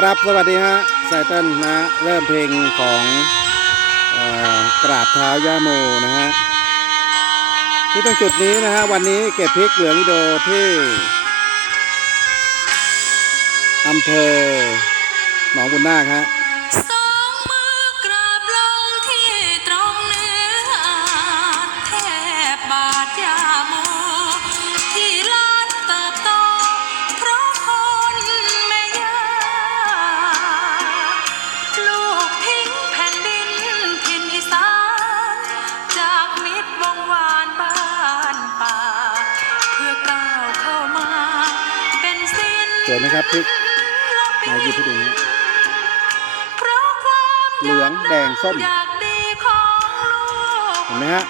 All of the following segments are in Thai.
ครับสวัสดีฮะไซเติ้ลนะ เริ่มเพลงของอกราบเท้าย่าโมนะฮะที่ตรงจุดนี้นะฮะวันนี้เก็บพริกเหลืองอิโดที่อำเภอหนองบุญนาคฮะ สวยไหมครับพริกมาหยิบให้ดูนะเพะความเหลืองแดงส้มเห็นไหมฮะ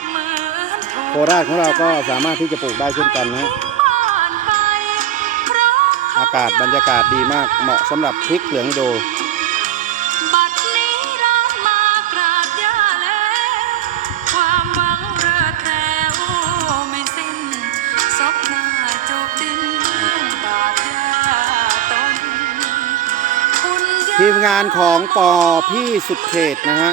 โคราชของเราก็สามารถที่จะปลูกได้เช่นกันนะฮะอากาศบรรยากาศดีมากเหมาะสำหรับพริกเหลืองโด ทีมงานของปอพี่สุดเขตนะฮะ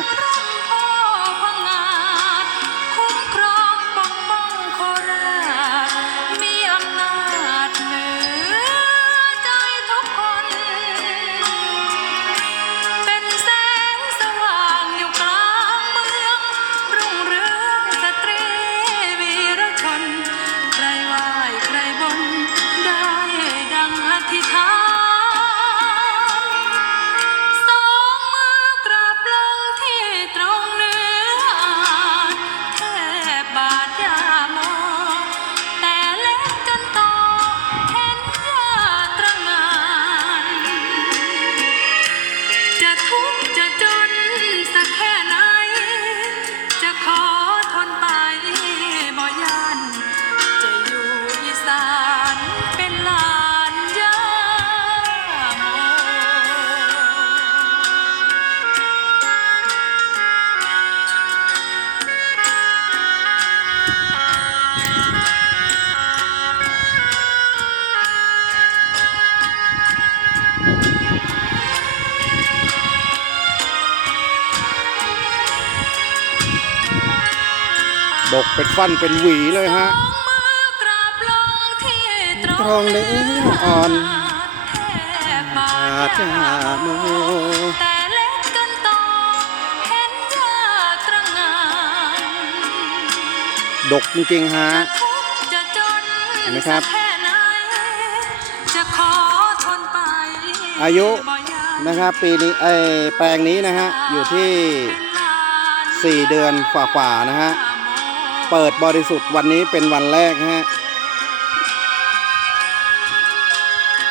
ดกเป็นฟันเป็นหวีเลยฮะสองมือกราบลงที่ตตรงเนื้ออ่อนแทบบาอาดจยาจะโมแต่เล็กจนโตเห็นยาตระหงานดกจริงๆฮะทุกข์จะจนเห็นไหมครับสักแค่ไหนจะขอทนไปอายุบ่ยันนะครับปีนี้ไอยแปลงนี้นะฮะ อยู่ที่ 4 เดือนกว่าๆนะฮะ เปิดบริสุทธิ์วันนี้เป็นวันแรกฮะ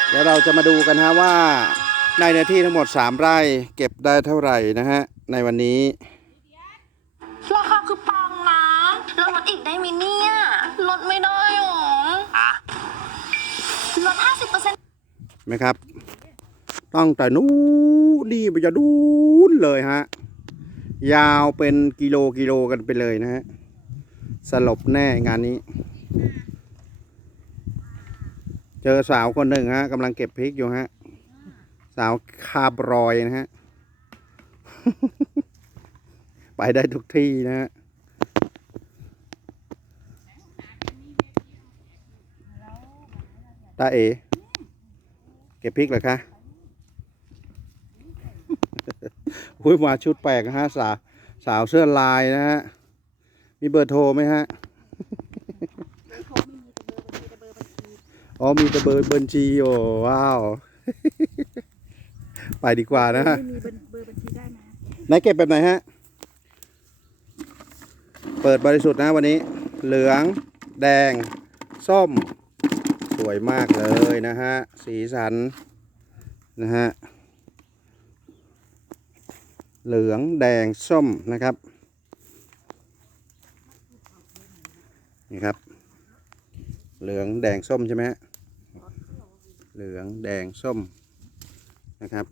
เดี๋ยวเราจะมาดูกันฮะว่า ในเนื้อที่ทั้งหมด 3 ไร่เก็บได้เท่าไหร่นะฮะ ในวันนี้ ราคาคือปังนะแล้วลดอีกได้ไหมเนี่ยลดไม่ได้หรออะลด 50%ไหมครับต้องแต่นู้นนี่ไปจะดูนเลยฮะ ยาวเป็นกิโลกิโลกันไปเลยนะฮะ สลบแน่งานนี้ เจอสาวคนหนึ่งฮะกำลังเก็บพริกอยู่ฮะ สาวคาบรอยนะฮะ ไปได้ทุกที่นะฮะตาเอ เก็บพริกเหรอคะอุ้ยมาชุดแปลกนะฮะ สาวสาวเสื้อลายนะฮะ มีเบอร์โทรไหมฮะ อ๋อมีแต่เบอร์บัญชีโอ้ว้าว ไปดีกว่านะฮะ ไม่มีเบอร์เบอร์บัญชีได้ไหมไหนเก็บแบบไหนฮะ เปิดบริสุทธิ์นะวันนี้ เหลือง แดง ส้ม สวยมากเลยนะฮะ สีสัน นะฮะ เหลือง แดง ส้มนะครับ ครับ เหลืองแดงส้มใช่ไหมฮะเหลืองแดงส้มนะครับ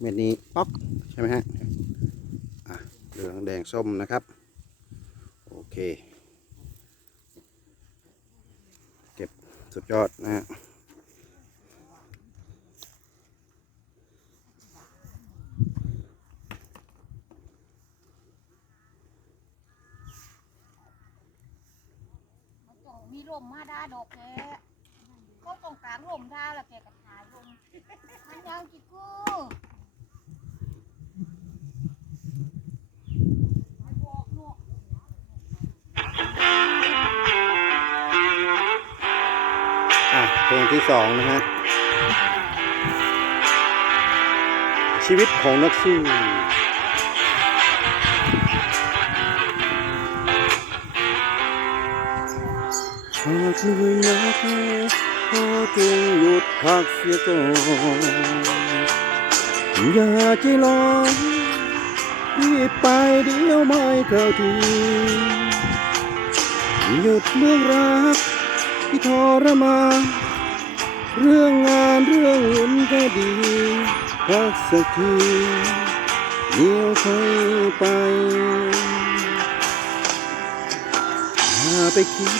เม็ดนี้ป๊อกใช่ไหมฮะอะเหลืองแดงส้มนะครับ โอเค เก็บสุดยอดนะฮะ ที่สองนะฮะ ชีวิตของนักสู้หากเหนื่อยหนักขอจงหยุดพักเสียก่อนอย่าใจร้อนรีบไปเดี๋ยวไม่เข้าทีหยุดเรื่องรักที่ทรมาน เรื่องงานเรื่องเงินก็ดีพักสักทีเดี๋ยวค่อยไปอย่าไปคิด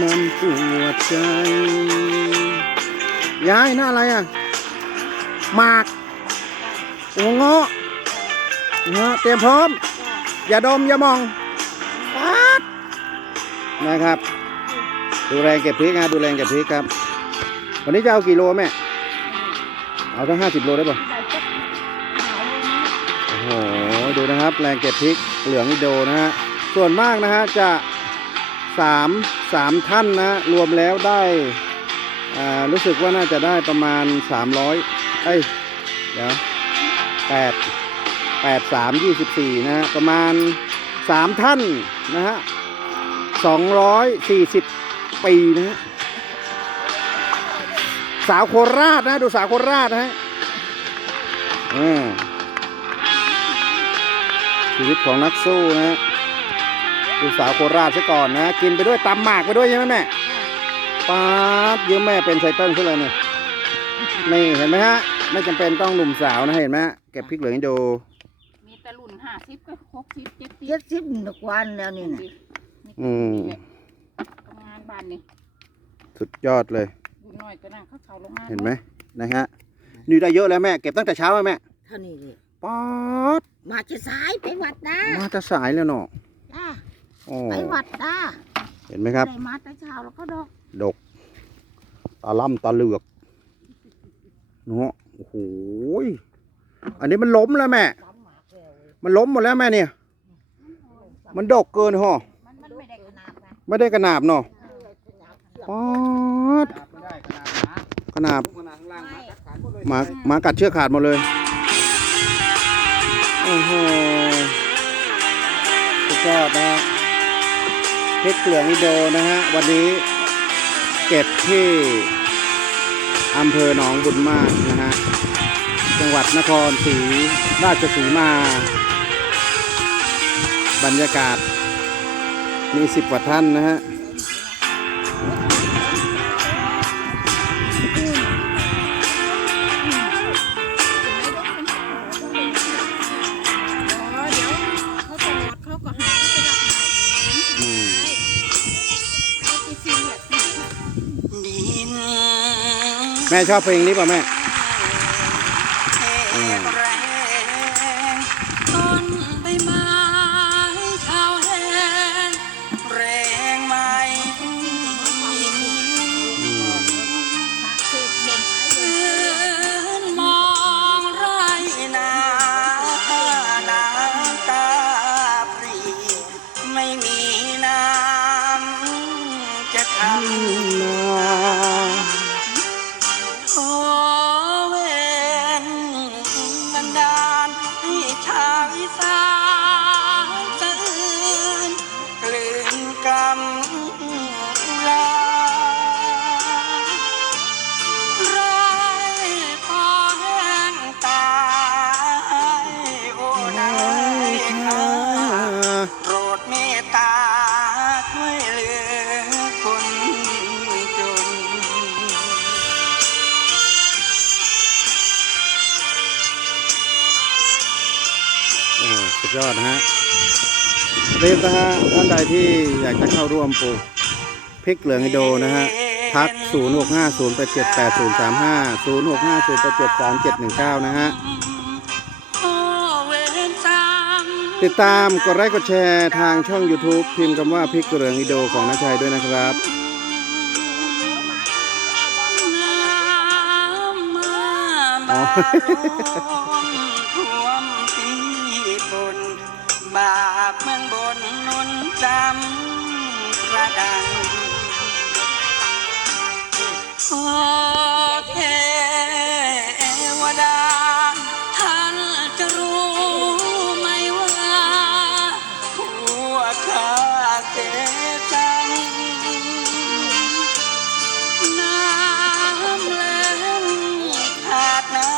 มันปวดใจ ยายหน้าอะไรอะหมากโอ้เงาะนะฮะเตรียมพร้อม อย่าดมอย่ามองปัดนะครับ ดูแรงเก็บพริกนะดูแรงเก็บพริกครับ วันนี้จะเอากี่โลแม่ เอาทั้งห้าสิบโลได้ป่ะโอ้โห ดูนะครับ แรงเก็บพริกเหลืองอิโดนะฮะ ส่วนมากนะฮะจะสามสามท่านนะรวมแล้วได้อ่ารู้สึกว่าน่าจะได้ประมาณสามร้อยเอ้ย เดี๋ยวแปดแปดสามยี่สิบสี่นะฮะ ประมาณสามท่าน นะฮะสองร้อยสี่สิบ ปีนะฮะสาวโคราชนะดูสาวโคราชนะฮะอืมชีวิตของนักสู้นะฮะดูสาวโคราชซะก่อนนะ กินไปด้วยตำหมากไปด้วยใช่ไหมแม่ป๊าดยืมแม่เป็นไซเติ้ลซะเลยเนี่ยนี่เห็นไหมฮะ ไม่จำเป็นต้องหนุ่มสาวนะเห็นไหมฮะเก็บพริกเหลืองให้ดูมีแต่รุ่นห้าสิบก็หกสิบเจ็ดสิบเจ็ดสิบทุกวันแล้วนี่นะอืมทำงานบ้านนี่สุดยอดเลยดูหน่อยก็นั่งเขาเขาโรงงานเห็นไหมนะฮะนี่ได้เยอะแล้วแม่เก็บตั้งแต่เช้าแล้วแม่เท่านี้เลยป๊าดมาจะสายไปวัดนะมาจะสายแล้วเนาะจ้าโอ้ไปวัดนะเห็นไหมครับได้มาแต่เช้าแล้วก็ดอกดกตาล่ำตาเหลือกเนาะโอ้โหยอันนี้มันล้มแล้วแม่ มันล้มหมดแล้วแม่เนี่ย มันดกเกินห่อมันมัน ไม่ได้ขนาดนะไม่ได้กระนาบเนาะป๊อดกระนาบหมาหมากัดเชือกขาดหมดเลยโอ้โหสุดยอดนะฮะเพชรเหลืองอินโดนะฮะ วันนี้เก็บที่อำเภอหนองบุญมากนะฮะ จังหวัดนครศรีราชสีมา บรรยากาศมีสิบกว่าท่านนะฮะ ม่ชอบเพลงนี้ป่ะแม่อืมต้ โอ้สุดยอดนะฮะรีบนะฮะท่านใดที่อยากจะเข้าร่วมปลูกพริกเหลืองอิโดนะฮะทัก 0 6 5 0 8 7 8 0 3 5 0 6 5 0 8 7 3 7 1 9 นะฮะ ติดตามกดไลค์กดแชร์ทางช่อง YouTube พิมพ์คำว่าพริกเหลืองอีโดของน้าชัยด้วยนะครับน้ำ นุนจำประดังโอเทวดา ท่านจะรู้ไหมว่าพวข้าเสียจัง น้ำแล้งขาดหน้า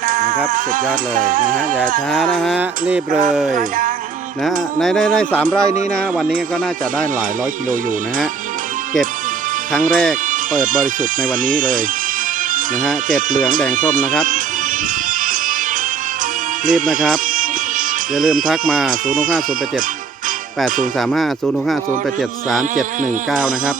หนานะครับสุดยอดเลยนะฮะอย่าช้านะฮะรีบเลย นะในในในสามไร่นี้นะ วันนี้ก็น่าจะได้หลายร้อยกิโลอยู่นะฮะเก็บครั้งแรกเปิดบริสุทธิ์ในวันนี้เลยนะฮะเก็บเหลืองแดงส้มนะครับ รีบนะครับ อย่าลืมทักมา 0 6 5 0 8 7 8 0 3 5 0 6 5 0 8 7 3 7 1 9 นะครับ